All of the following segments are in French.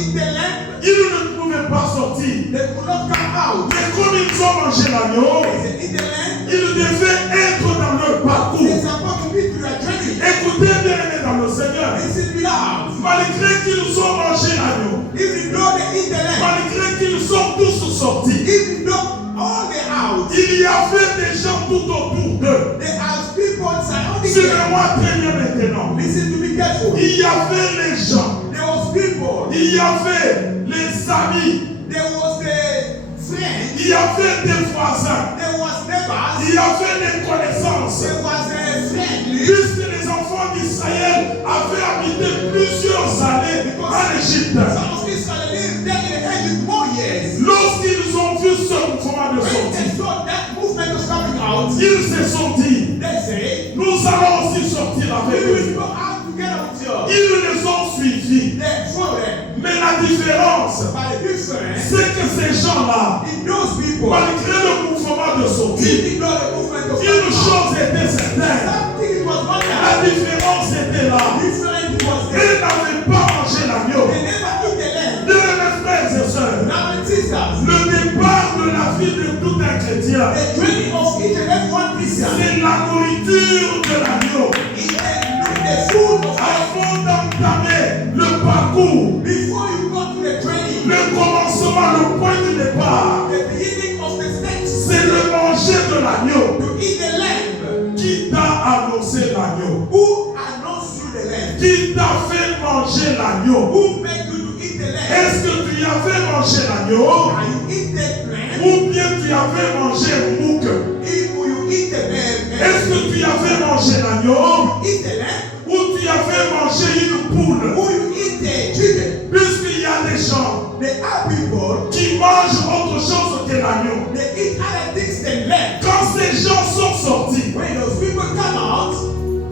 eat the lamb. Ils ne pouvaient pas sortir. They could not come out. Et comme ils ont mangé l'agneau, They eat the lamb. ils devaient être dans leur parcours. They supposed to be to their journey. Écoutez bien aimés dans le Seigneur. Listen, beloved. Malgré qu'ils ont mangé l'agneau, Even though they eat the lamb, malgré qu'ils sont tous sortis, even though all they out, il y avait des gens tout autour d'eux. they have people surrounding them. Suivez-moi très bien maintenant. Listen to me careful. Il y avait les gens, There was people. il y avait les amis, There was the friends. il y avait des voisins, There was neighbors. il y avait des connaissances. There was a friend. Puisque les enfants d'Israël avaient habité plusieurs années en Égypte, Some of Israel lived there in Egypt more years. lorsqu'ils ont vu ce mouvement de When sortie, they saw that movement was coming out, ils se sont dit, they say, nous allons aussi sortir avec we eux. will go out together with you. Ils les ont suivis. They follow them. Mais la différence, But the difference c'est que ces gens-là, in those people, malgré le mouvement de sortie, even though the movement was une coming out, chose était certaine. something was one La différence était là. different was Ils there. n'avaient pas mangé l'agneau. They never eat the lamb. Bien, mes frères et sœurs, Now and sisters, le départ de la vie de tout un chrétien, the journey of each and every one Christian c'est la nourriture de l'agneau. is the food of life. Avant d'entamer le parcours, Before you go to the training, le commencement, le point du départ, the beginning of the steps, c'est de manger de l'agneau. to eat the lamb. Qui t'a annoncé l'agneau? Who announced you the lamb? Qui t'a fait manger l'agneau? Who made you to eat the lamb? Est-ce que tu avais mangé l'agneau? Are you eat the lamb? Ou bien tu avais mangé Mouk? If you eat the lamb, Est-ce que tu avais mangé l'agneau? eat the lamb? Ou tu avais mangé une poule? Who you eat the chicken? Puisqu'il y a des gens There are people, qui mangent autre chose que l'agneau. they eat other things than lamb. Quand ces gens sont sortis When those people come out,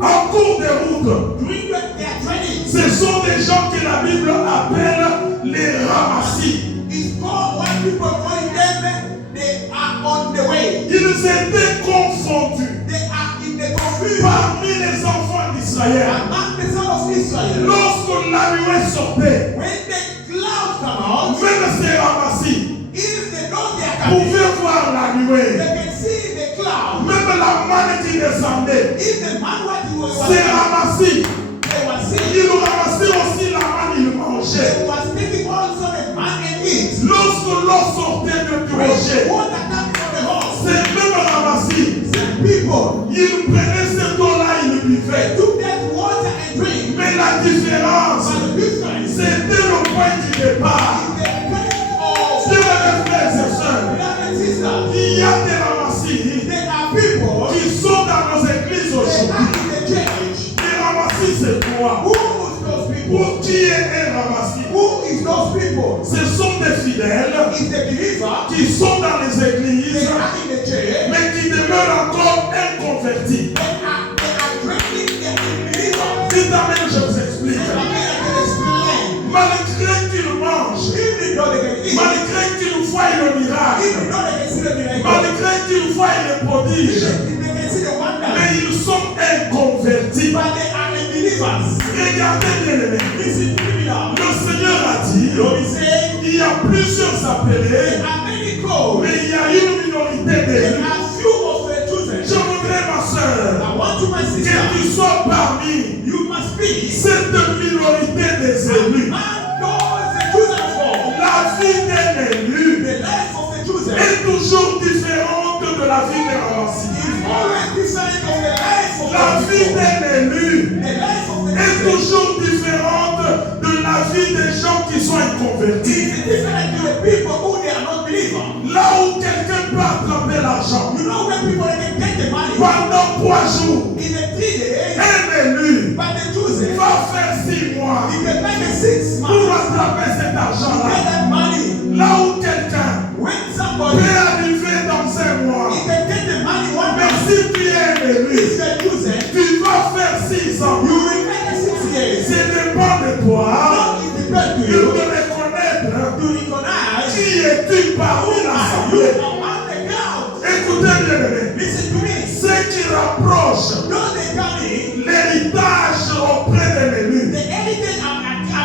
en cours de route, during their training, ce sont des gens que la Bible appelle les ramassis. it's called what people calling them, they are on the way. Ils étaient confondus They are in the confusion. parmi les enfants d'Israël. Among the sons of Israel, Lorsque la nuée sortait, when the clouds come out, même ces ramassis if they know they are coming, pouvaient voir la nuée. they can see the cloud. Même la manne qui descendait, If the man what he was ces ramassis, they were seeing, ils ramassaient aussi la manne, ils mangeaient. they was taking also the man and eat. Lorsque l'eau sortait de When rocher, water coming from the horse, ces mêmes ramassis, some people, ils prenaient cette eau-là, ils le they buvaient. took that water and drink. Mais la différence, But the difference is c'était le point du départ. the place of Dieu, mes frères et sœurs, brothers and sisters. il y a des ramassis There are people, qui sont dans nos églises they aujourd'hui. are in the church. Les ramassis, c'est quoi? Who is those people? Pour qui est un ramassis? Who is those people? Ce sont des fidèles Is the believer, qui sont dans les they églises, are in the church, mais qui demeurent encore inconvertis. they are drinking the believer. Dites amen, je vous explique. And I mean, I can explain. Malgré qu'ils mangent, Even though they can eat, malgré qu'ils voient le even miracle, though they can see the miracle, malgré qu'ils voient les prodiges, even they can see the wonder, mais ils sont inconvertis. but they are unbelievers. Regardez bien les mecs. Listen to me now. Le Seigneur a dit, Lord is saying, il y a plusieurs appelés, there are many called, mais il y a une minorité there d'élus. are few of the chosen. Je voudrais, ma soeur, I want you, my que sister, tu sois parmi you must be cette minorité des élus. among those the chosen for. La vie d'un élu The life of the chosen est toujours différente de la vie d'un ramassis. is always different of the life of La the vie people. d'un élu The life of the est chosen toujours différente de la vie des gens qui sont inconvertis. is different to the people who they are not believers. Là où quelqu'un peut attraper l'argent You know when people they can get the money pendant 3 jours, in the 3 days, un élu but the chosen va faire 6 mois if they make a 6 pour months attraper cet to argent-là. get that money, Là où quelqu'un when somebody peut arriver dans 1 mois, if they get the money one mais day, si tu es un élu, if they chosen, tu vas faire 6 ans. you will make a 6 years. Ça dépend de toi. Now it depends to Il you te reconnaître. to recognize Qui es-tu parmi who are you l'assemblée? among the crowd. Écoutez bien, bébé. Listen to me. Ce qui rapproche Don't they come in l'héritage auprès de l'élu, the heritage among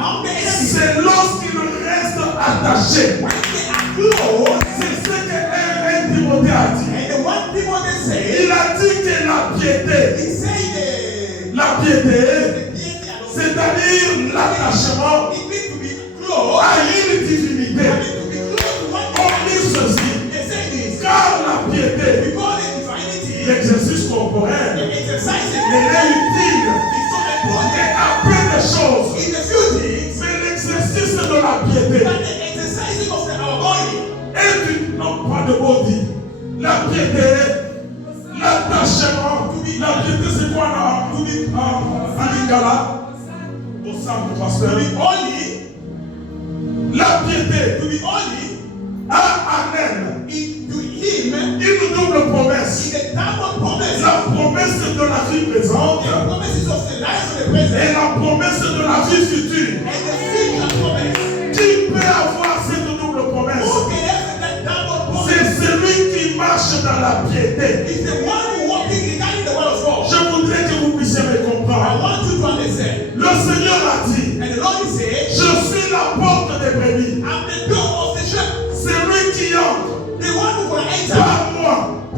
among the enemies. C'est lorsqu'ils restent attachés. When they are close, C'est ce que 1 Timothée a dit. and the one Timothy said, Il a dit que la piété, he said la piété, the piety and c'est-à-dire l'attachement it means to be close. à une divinité. I mean to be close to one On dit ceci, They say this. car la piété, Because the divinity, l'exercice corporel, the exercising, elle est utile is so important à plein de choses. in the few things, Mais l'exercice de la piété but the exercising of our body est une, non pas de body. La piété, l'attachement, la piété c'est quoi en lingala? Au centre pasteur. to be holy, La piété to be holy a en elle in to him une double promesse. is a double promise. La promesse de la vie présente The promises of the life of the et present la promesse de la vie future. and the future promise. Qui peut avoir cette double promesse? Who can have that double C'est promise? celui qui marche dans la piété. Is the one who walking regarding the word of God. Je voudrais que vous puissiez me I comprendre. want you to understand. Le Seigneur a dit, And the Lord is saying, je suis la porte des brebis. I'm the door of the church. Celui qui entre The one who will enter par moi,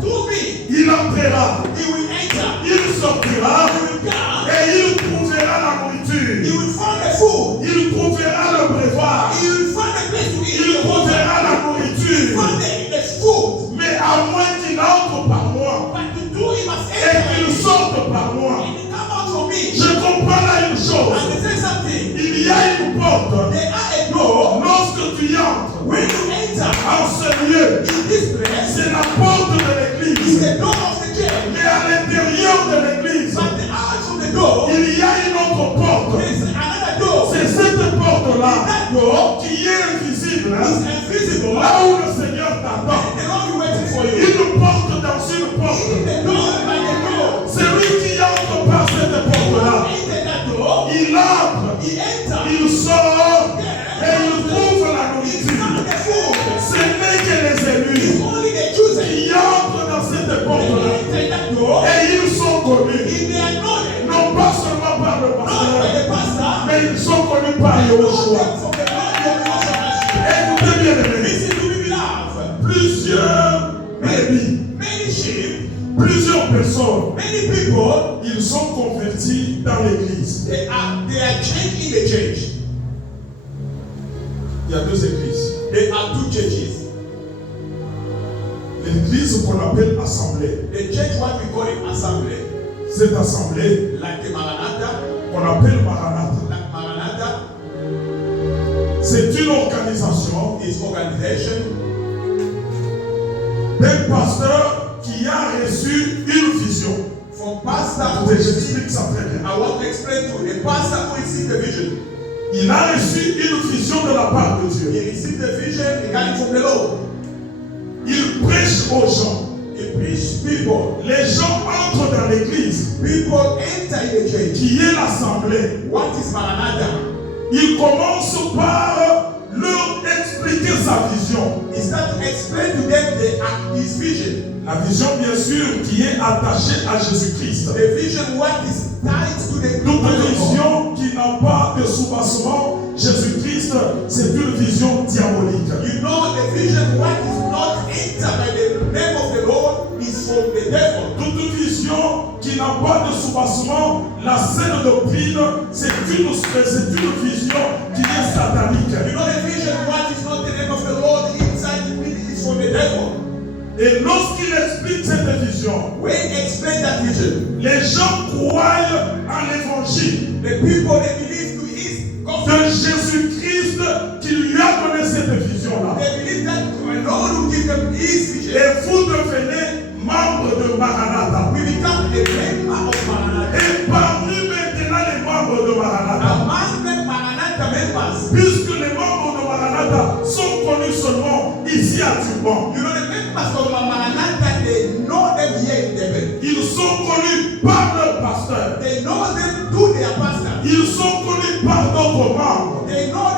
through me, il entrera, he will enter. il sortira He will come. et il trouvera la He nourriture. will find the food. Il trouvera le breuvage. He will find a place to eat Il the water. trouvera la He will nourriture. find the food. Mais à moins qu'il entre par moi But to do, he must et enter. qu'il sorte par moi. And he come out from me. Je comprends là une chose. And he say something. Il y a une porte. There are a door. Lorsque tu entres When you enter en ce lieu, in this place, c'est la porte de is l'église. the door of the church. Mais à l'intérieur de l'église, But the out from the door, il y a une autre porte. there is another door. C'est cette porte-là That door qui est invisible. is invisible. Là où le Seigneur t'attend. And the Lord is waiting for you. Une porte dans une porte. The door by the door. Celui qui entre par cette porte-là, Enter that door. il entre, He enter. il sort et il trouve la It's nourriture. not the food. Ce n'est que les élus It's only the chosen. qui entrent dans cette They porte-là enter that door. et ils sont connus, If they are known, non pas seulement par le not by pasteur, the pastor, mais ils sont connus par know Yahushua. them from the Lord of the Écoutez bien, aimés, Listen to me, beloved. plusieurs brebis, Many sheep, plusieurs personnes, many people, ils sont convertis dans l'église. they are changed in the church. Il y a deux églises. There are two churches. L'église qu'on appelle assemblée. The church, what we call it assembly, Cette assemblée like the Maranatha, qu'on appelle Maranatha, like Maranatha c'est une organisation is organization d'un pasteur qui a reçu une vision. from pastor Je who t'explique ça très bien. I want to explain to you. A pastor who received the vision. Il a reçu une vision de la part de Dieu. He received the vision regarding from the Lord. Il prêche aux gens. He preached people. Les gens entrent dans l'église People enter in the church. qui est l'assemblée. What is Maranatha? Il commence par leur expliquer sa vision. He started to explain to them his vision. La vision, bien sûr, qui est attachée à Jésus-Christ. The vision what is tied to the Toute word of God. vision qui n'a pas de soubassement, Jésus-Christ, c'est une vision diabolique. You know the vision what is not entered by the name of the Lord is from the devil. Toute vision qui n'a pas de soubassement, la saine doctrine, c'est une vision qui est satanique. You know the vision what is not the name of the Lord inside it is from the devil. Et lorsqu'il explique cette vision, When he explained that vision, les gens croient en l'évangile the people they believe to his de gospel. Jésus-Christ qui lui a donné cette vision-là. They believe that the Lord will give them his vision. Et vous devenez membre de Maranatha. We become a member of Maranatha. Et parmi maintenant les membres de Maranatha, Among the Maranatha members, puisque les membres de Maranatha sont connus seulement ici à Turban, you know the members of Maranatha, they know them here in heaven. ils sont connus par leur pasteur. They know them through their pastor. Ils sont connus par d'autres membres. They know